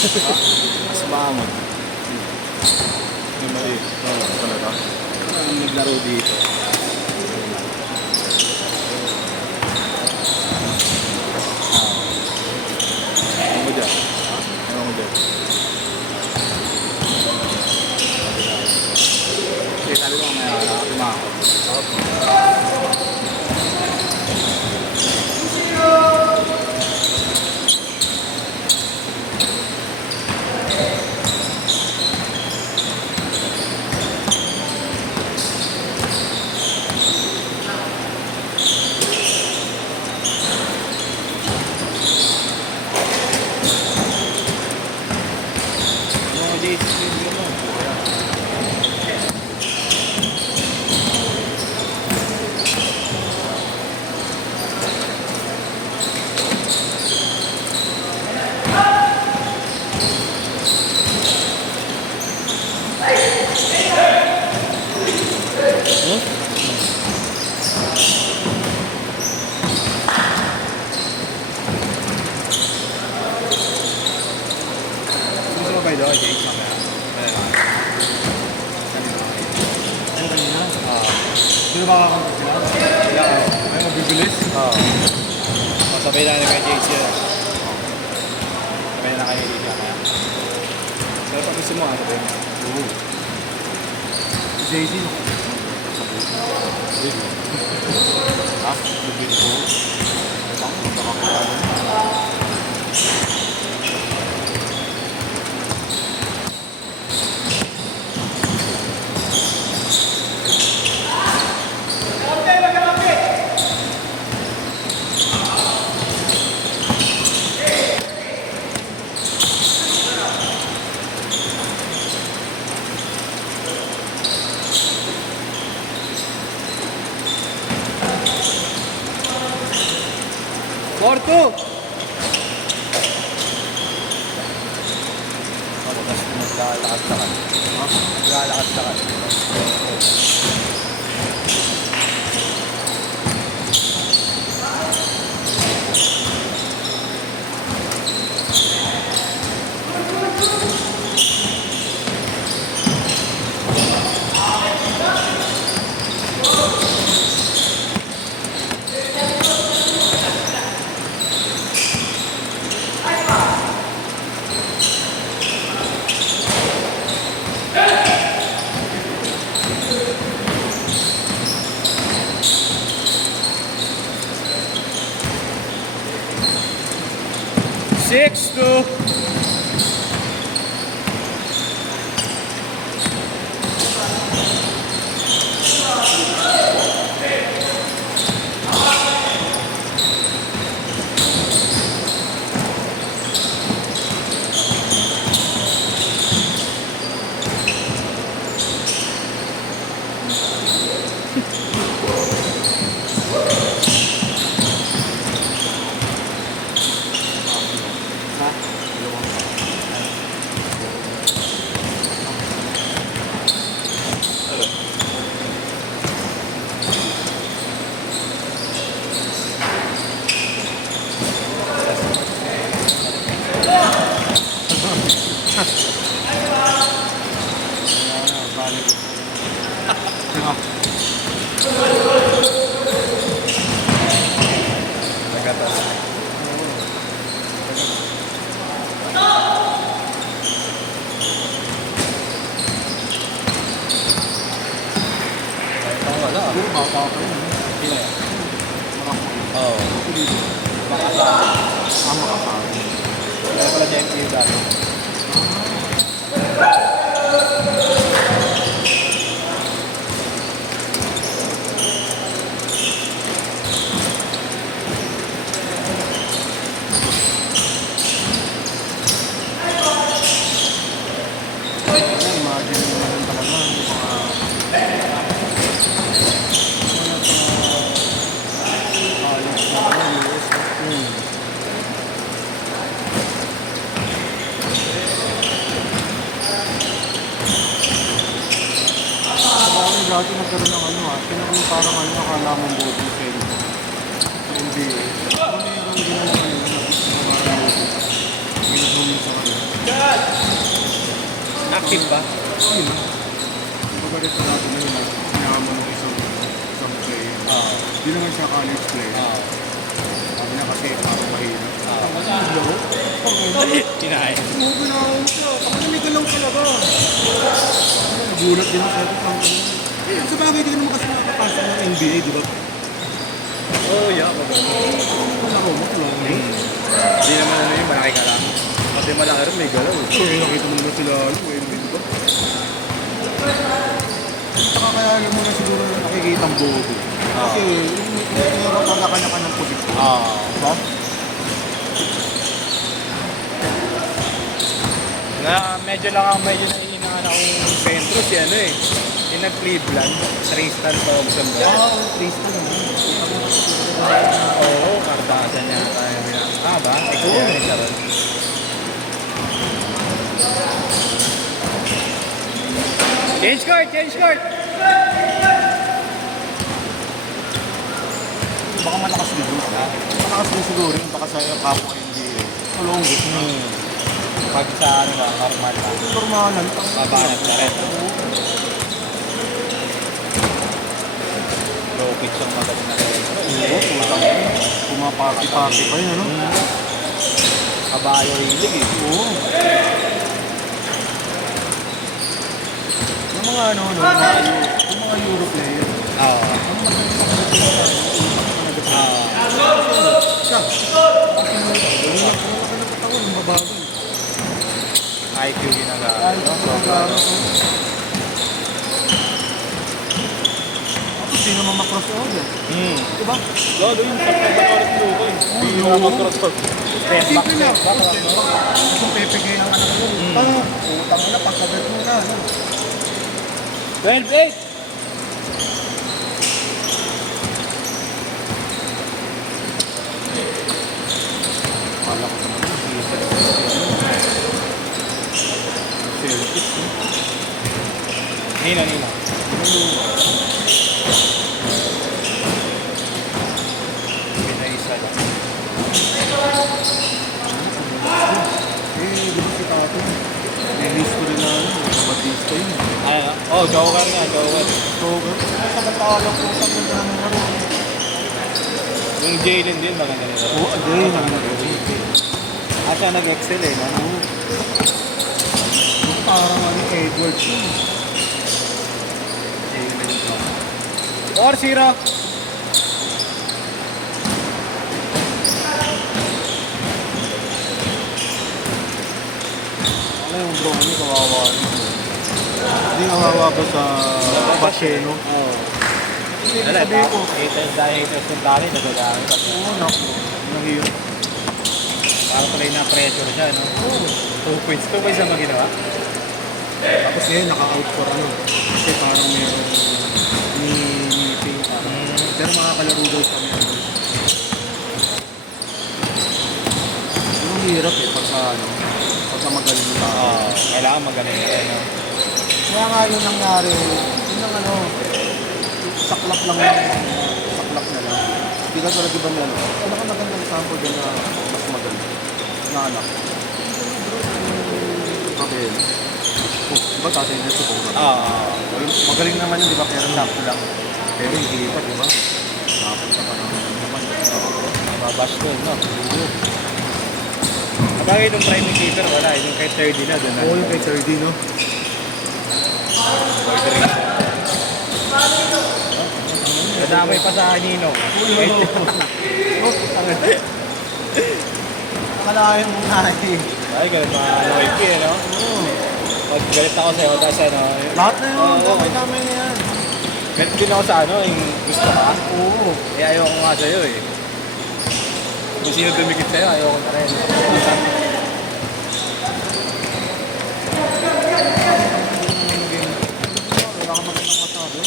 Mas maamot. Yung mali. Oo, talaga. Ang naglaro dito. Ano mo dyan? Ano mo dyan? Okay, sabi ko mamaya tumakot. Gusto mo ba ito, Jake? Mamaya. Ano kanina? Sino ba kakakunta sila? Sila, may mabibilis? Oo. Masabay na kay JC yun. Sabay na kayo dito kaya. Pero pag gusto mo, sabay mo. Oo. JC, no? Ha? Sabay ko. Ang nakakilala mo. Porto! Tapos naglalakad-lakad. Ha? Naglalakad-lakad. Six to wala. Siguro bata pa yun. Sino yan? Oo. Makasama. Kaya pala niya MPU dati. Imagine mo naman talaga yung mga college na US. Parang dati nagkaroon ng ano tinanong parang akala mong buti sa NBA. Ano meron din naman yun, parang buti. Ginagawa sa kanila. Effective ba? Ayun. Kumbaga dito natin na yun. Pinakamon ng isang player. Oo. Hindi naman siya college player. Oo. Sabi niya kasi parang mahirap. Oo. Kinain. Sumubi na ako siya. Pakanamig ka lang talaga. Nagulat din ako. Sa bagay, di ka naman kasi nakapasok ng NBA, di ba? Oo, yeah. Magaling. Wala ko, makulang. Hindi naman ano yun, malaki ka lang. Kasi malaki rin, may galaw. So, nakita mo naman sila, NBA, di ba? Saka kaya alam mo na siguro na nakikita ang bobo. Kasi, meron pa kanya-kanyang posisyon. Diba? Na medyo naiinangan akong sentro si ano eh. Yung nag-Cleveland, Tristan Thompson ba? Tristan naman. Oo, kartasan niya tayo bilang. Ba? Ikaw yan, siya ron. Change court! Change court! Baka malakas din ha? Malakas din siguro yun. Baka sa kapwa NBA. Malonggot. Pag sa ano ba, normal ba? Normalan. Babanat na rin. Low pitch ang magaling na rin. Oo, putang ina. Pumapati-pati pa yun, ano? Kabayo yung lig eh. Oo. Yung mga ano, yung mga Euro player. Oo. Siya. Ang mabagal. IQ ginagawa. Ay, ang hindi naman makross order. Diba? Lalo yung sa pagkakalit mo ko eh. Hindi mo mag-cross-court. Step back, Simple lang. step back. Kung pepegay ng anak mo. Utang mo na, pagkagat mo na. 12-8! Kala ko naman yung Celtics. Nino. Pinaisa lang. Di ba si Tato? May history na Batista yun. Ano? Oh, Joker nga, Joker. So, sa matalo ko sa mga ano. Yung Jalen din, maganda nila. Oo, again. Siya nag-excel eh, no? Parang ano, Edwards yun. 4-0. Ano yung bro, ano kawawa nito? Hindi kawawa ba sa Baceno? Oo. Hindi, Wala, sabihin ko. haters ng dami, nagagamit. Oo, naku. Nahirap. Parang pala yung na-pressure siya, no? 2 points. 2 points ang maginawa? Tapos ngayon, naka-out for ano. Kasi parang meron ni parang. Pero makakalaro daw sa meron. Ang hirap eh, pagka ano, pagka magaling yung tao. Oo. Kailangan magaling na rin, no? Kaya nga yun nangyari, yun ang ano, saklap lang lang, saklap na lang. Hindi ka tulad iba nila. Ano ka magandang sample din na mas magaling na anak. Kabel. Oh, di ba tatay na ito kung Oo. magaling naman yun, di ba? Pero sakto lang. Pero hindi pa, di ba? Nakapunta pa naman. Mabash doon, no? Sabagay itong priming keeper, wala. Yung kay 30 na doon. Oo, yung kay Sardi, no? Nadamay pa sa Nino. Akalain mo nga eh. Ay, ganun mga loyalty, no? Pag galit ako sa'yo, tapos ano, Lahat na yun, gamay namin na yan. galit din ako sa ano, yung gusto ka. Oo. Eh, ayoko nga sa'yo eh. Kung sino dumikit sa'yo, ayoko na rin. Wala ka magandang masabi.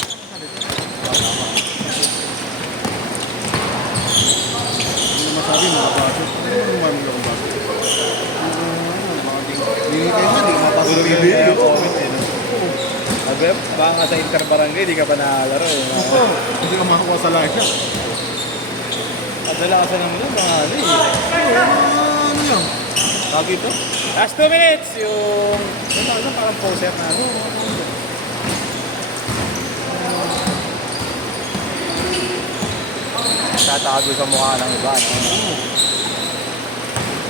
Hindi masabi, mga budget. Ano naman yung budget? Hindi kayo nga, di mapasok yung Kaya video. comment eh, no? Sabi, baka sa interbarangay, di ka pa nakalaro eh. Hindi ka makakuha sa live niya. Kadalasan naman yun, mga ano eh. Ano yan? Lagi ito. Last 2 minutes, yung... Ano, parang poser na. Tatago sa mukha ng iba.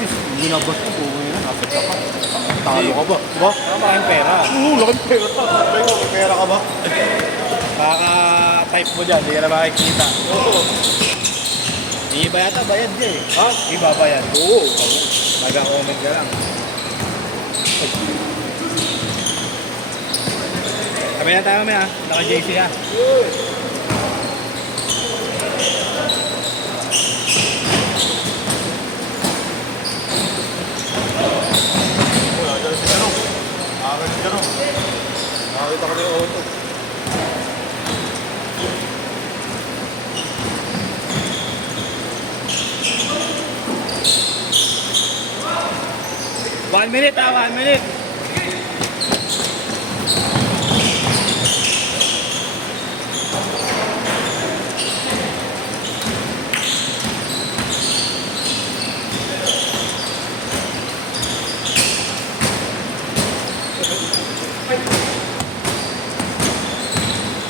Hindi na ba't ito? Nasa ka pa. Talo ka ba? Diba? Maraming pera. Oo, laking pera. May pera ka ba? Baka type mo dyan, hindi ka na makikita. Oo. Hindi ba yata bayad niya eh? Ha? Iba bayad. Oo. Mag-comment ka lang. Kami na tayo kami ha. Naka-JC ha. Wala, dyan si Jarong. Akin si Jarong. Nakakita ko na yung auto. One minute ha, 1 minute.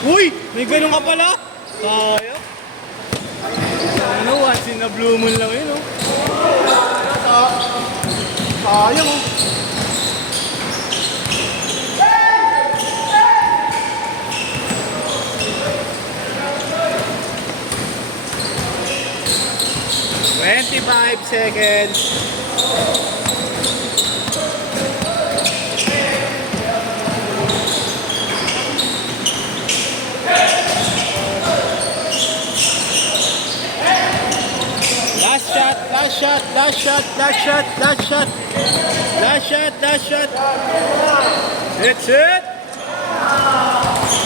Uy! May ganun ka pala? Kaya? Ano, once in a blue moon lang yun, oh. Sayang oh. "25 seconds. Last shot, last shot, last shot, last shot, last shot. Last shot, last shot. That's it.